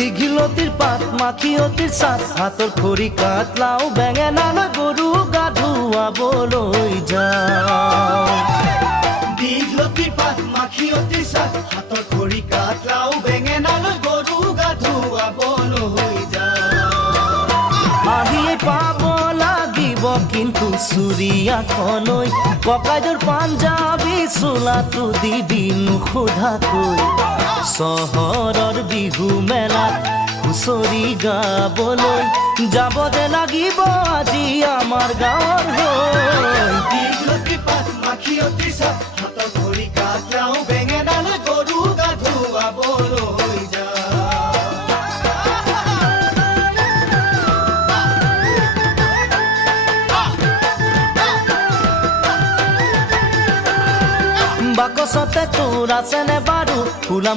দীঘিলতিৰ পাত মাখিয়তিৰ সাত হাতৰ খড়ি কাটলাও বেঙেনা লৈ গৰু গা ধুৱাবলৈ যাওঁ। দীঘলতিৰ পাত মাখিয়তিৰ সাত হাতৰ খৰি কাটলাও বেঙেনা লৈ গৰু গা ধুৱাবলৈ যাওঁ। আহিয়ে পাব লাগিব কিন্তু চুৰিয়াখনৈ ককাইদেউৰ পাঞ্জাবী চোলাটো দিবি নোসোধাকৈ। চহৰৰ বিহু মেলাত হুঁচৰি গাবলৈ যাব যে লাগিব আজি আমাৰ গাঁৱৰ হৈ। দীঘলতিৰ পাত মাখিয়তিৰ সাত হাতৰ খৰি কাটলাও বেঙেনা লৈ গৰু গা ধুৱাবলৈ যাওঁ। বাকচতে তোৰ আছেনে বাৰু ফুলাম